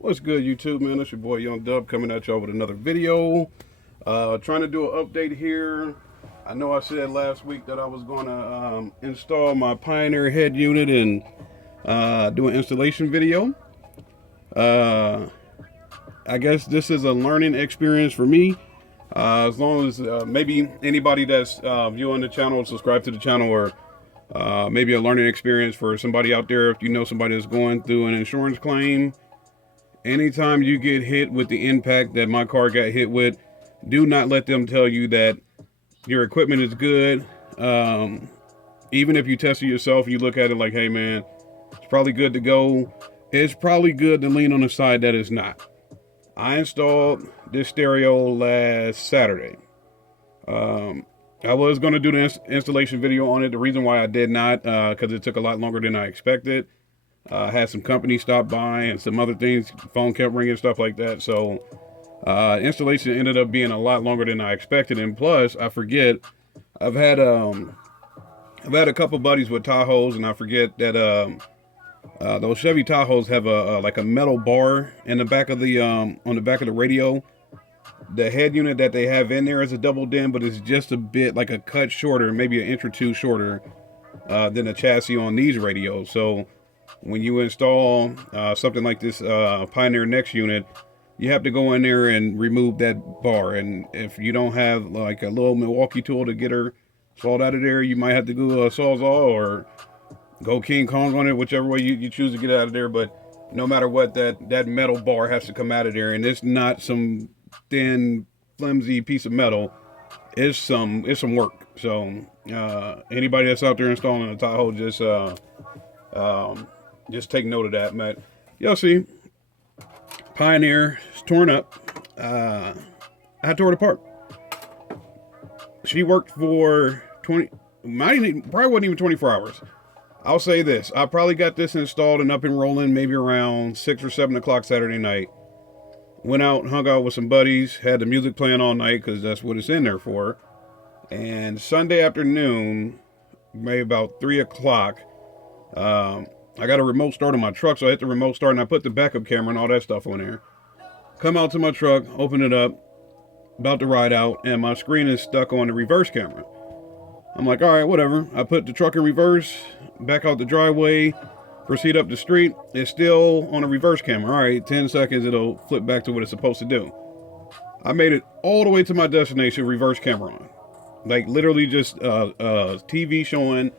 What's good, YouTube, man? It's your boy Young Dub coming at y'all with another video. Trying to do an update here. I know I said last week that I was going to install my Pioneer head unit and do an installation video. I guess this is a learning experience for me. As long as maybe anybody that's viewing the channel, subscribe to the channel, or maybe a learning experience for somebody out there. If you know somebody that's going through an insurance claim, anytime you get hit with the impact that my car got hit with, do not let them tell you that your equipment is good. Even if you test it yourself, you look at it like, hey man, it's probably good to go. It's probably good to lean on the side that it's not. I installed this stereo last Saturday. I was going to do the installation video on it. The reason why I did not, because it took a lot longer than I expected. Had some company stop by and some other things. Phone kept ringing, stuff like that. So installation ended up being a lot longer than I expected. And plus, I forget, I've had a couple buddies with Tahoes, and I forget that those Chevy Tahoes have like a metal bar in the back of the on the back of the radio. The head unit that they have in there is a double dim, but it's just a bit like a cut shorter, maybe an inch or two shorter than the chassis on these radios. So when you install something like this Pioneer NEX unit, you have to go in there and remove that bar. And if you don't have like a little Milwaukee tool to get her sawed out of there, you might have to go a Sawzall or go King Kong on it, whichever way you choose to get out of there. But no matter what, that metal bar has to come out of there. And it's not some thin, flimsy piece of metal. It's some work. So anybody that's out there installing a Tahoe, just take note of that, man. Y'all see, Pioneer is torn up. I tore it apart. She worked for 20, probably wasn't even 24 hours. I'll say this, I probably got this installed and up and rolling maybe around 6 or 7 o'clock Saturday night. Went out and hung out with some buddies, had the music playing all night because that's what it's in there for. And Sunday afternoon, maybe about 3 o'clock, I got a remote start on my truck, so I hit the remote start and I put the backup camera and all that stuff on there. Come out to my truck, open it up, about to ride out, and my screen is stuck on the reverse camera. I'm like, all right, whatever. I put the truck in reverse, back out the driveway, proceed up the street. It's still on a reverse camera. All right, 10 seconds, it'll flip back to what it's supposed to do. I made it all the way to my destination, reverse camera on. Like literally just TV showing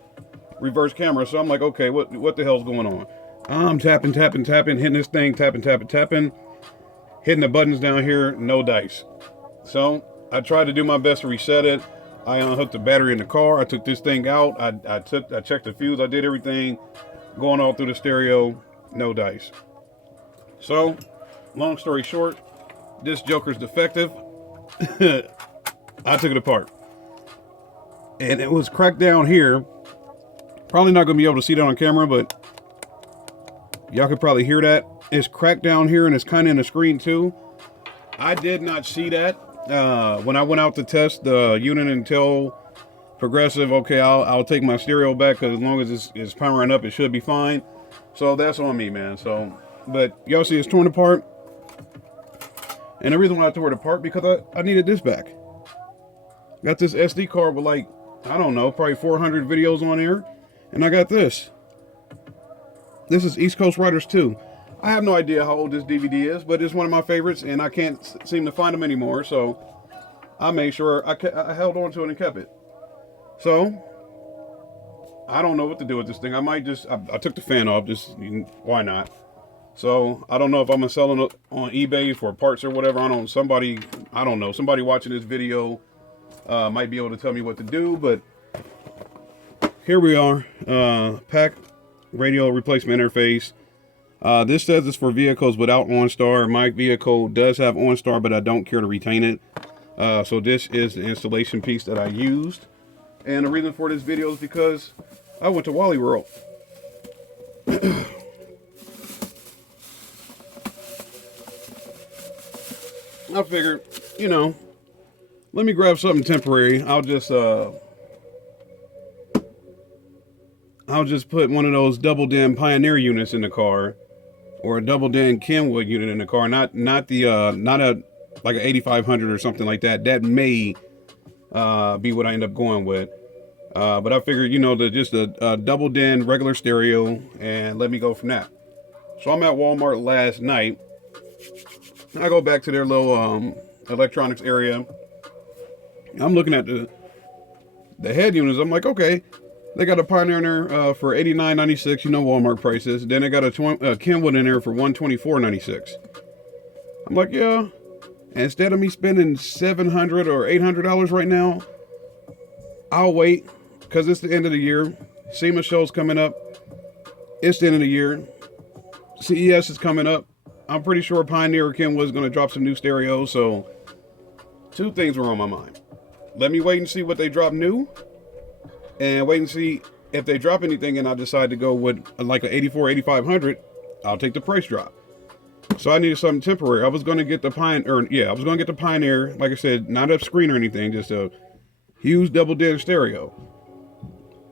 reverse camera. So I'm like, okay, what the hell's going on? I'm tapping, hitting this thing, tapping, hitting the buttons down here, no dice. So I tried to do my best to reset it. I unhooked the battery in the car. I took this thing out. I checked the fuse. I did everything, going all through the stereo, no dice. So, long story short, this joker's defective. I took it apart, and it was cracked down here. Probably not going to be able to see that on camera, but y'all could probably hear that. It's cracked down here, and it's kind of in the screen too. I did not see that when I went out to test the unit and tell Progressive, okay, I'll take my stereo back because as long as it's powering up, it should be fine. So that's on me, man. So, but y'all see it's torn apart. And the reason why I tore it apart, because I needed this back. Got this SD card with like, I don't know, probably 400 videos on there. And I got this. This is East Coast Riders 2. I have no idea how old this DVD is, but it's one of my favorites, and I can't seem to find them anymore. So I made sure I held on to it and kept it. So I don't know what to do with this thing. I might just, I took the fan off, just why not? So I don't know if I'm gonna sell it on eBay for parts or whatever. I don't know. Somebody watching this video might be able to tell me what to do, but here we are. PAC radio replacement interface. This says it's for vehicles without OnStar. My vehicle does have OnStar, but I don't care to retain it. So this is the installation piece that I used. And the reason for this video is because I went to Wally World. I figured, let me grab something temporary. I'll just put one of those double dim Pioneer units in the car or a double den Kenwood unit in the car, not a like an 8500 or something like that. That may be what I end up going with. But I figured, you know, just a double den regular stereo, and let me go from that. So I'm at Walmart last night. I go back to their little electronics area. I'm looking at the head units. I'm like, okay, they got a Pioneer in there for $89.96, you know, Walmart prices. Then they got a Kenwood in there for $124.96. I'm like, yeah. And instead of me spending $700 or $800 right now, I'll wait, because it's the end of the year. SEMA show's coming up. It's the end of the year. CES is coming up. I'm pretty sure Pioneer or Kenwood is going to drop some new stereos. So, two things were on my mind. Let me wait and see what they drop new, and wait and see if they drop anything and I decide to go with like an 84, 8500, I'll take the price drop. So I needed something temporary. I was going to get the Pioneer, like I said, not a screen or anything, just a huge double den stereo.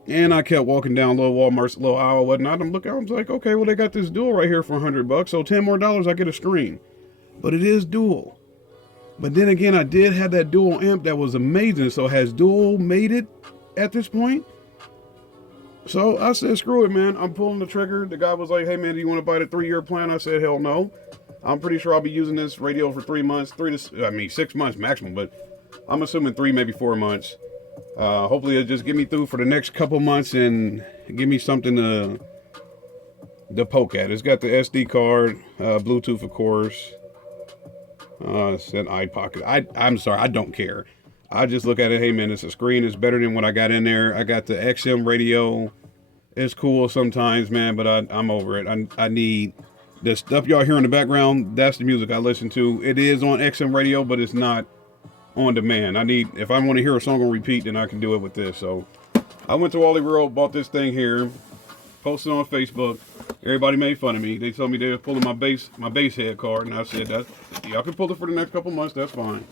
And I kept walking down little Walmart's little aisle and whatnot. I'm looking, I was like, okay, well, they got this dual right here for $100. So $10 more, I get a screen. But it is dual. But then again, I did have that dual amp that was amazing. So has dual made it at this point? So I said, screw it, man. I'm pulling the trigger. The guy was like, hey, man, do you want to buy the 3-year plan? I said, hell no. I'm pretty sure I'll be using this radio for 3 months, 6 months maximum, but I'm assuming 3, maybe 4 months. Hopefully it'll just get me through for the next couple months and give me something to poke at. It's got the SD card, Bluetooth, of course. It's an iPocket. I'm sorry, I don't care. I just look at it, hey man, it's a screen. It's better than what I got in there. I got the XM radio. It's cool sometimes, man, but I'm over it. I need the stuff y'all hear in the background. That's the music I listen to. It is on XM radio, but it's not on demand. If I want to hear a song on repeat, then I can do it with this. So I went to Wally World, bought this thing here, posted on Facebook. Everybody made fun of me. They told me they were pulling my base head card, and I said, y'all can pull it for the next couple months, that's fine.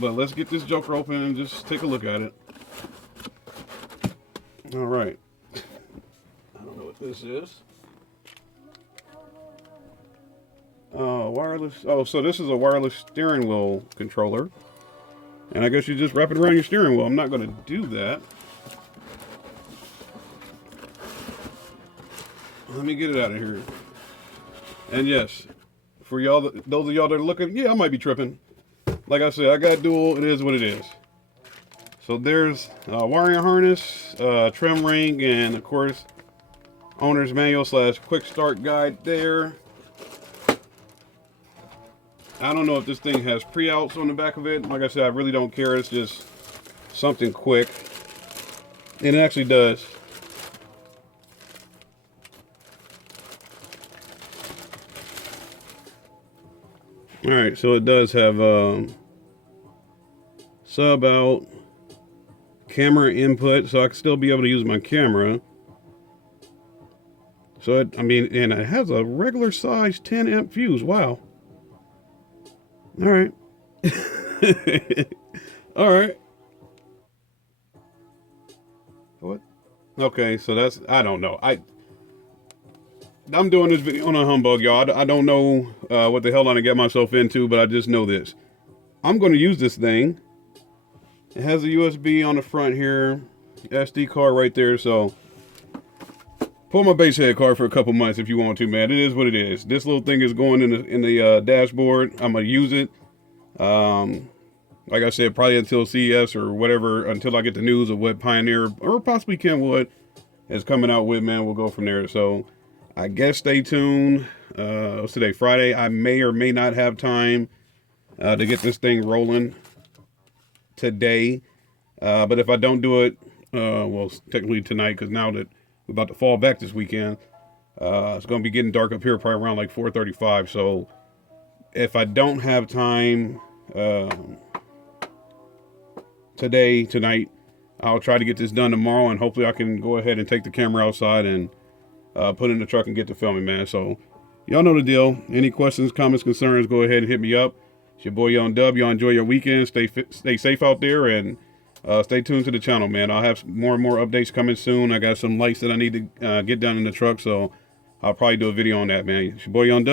But let's get this joker open and just take a look at it. All right. I don't know what this is. Wireless. Oh, so this is a wireless steering wheel controller. And I guess you just wrap it around your steering wheel. I'm not going to do that. Let me get it out of here. And yes, for y'all, those of y'all that are looking, yeah, I might be tripping. Like I said, I got dual. It is what it is. So there's a wiring harness, trim ring, and of course, owner's manual / quick start guide there. I don't know if this thing has pre-outs on the back of it. Like I said, I really don't care. It's just something quick. And it actually does. Alright, so it does have sub out, camera input, so I can still be able to use my camera. So, and it has a regular size 10 amp fuse. Wow. All right. All right. What? Okay, so I don't know. I'm doing this video on a humbug, y'all. I don't know what the hell I get myself into, but I just know this. I'm going to use this thing. It has a USB on the front here, SD card right there, so pull my base head card for a couple months if you want to, man. It is what it is. This little thing is going in the dashboard. I'm going to use it. Like I said, probably until CES or whatever, until I get the news of what Pioneer or possibly Kenwood is coming out with, man. We'll go from there. So I guess stay tuned. What's today? Friday. I may or may not have time to get this thing rolling today. But if I don't do it, well, technically tonight, because now that we're about to fall back this weekend, it's going to be getting dark up here probably around like 4:35. So if I don't have time tonight, I'll try to get this done tomorrow, and hopefully I can go ahead and take the camera outside and put it in the truck and get to filming, man. So y'all know the deal. Any questions, comments, concerns, go ahead and hit me up. It's your boy Young Dub. Y'all enjoy your weekend. Stay safe out there, and stay tuned to the channel, man. I'll have more and more updates coming soon. I got some lights that I need to get done in the truck, so I'll probably do a video on that, man. It's your boy Young Doug.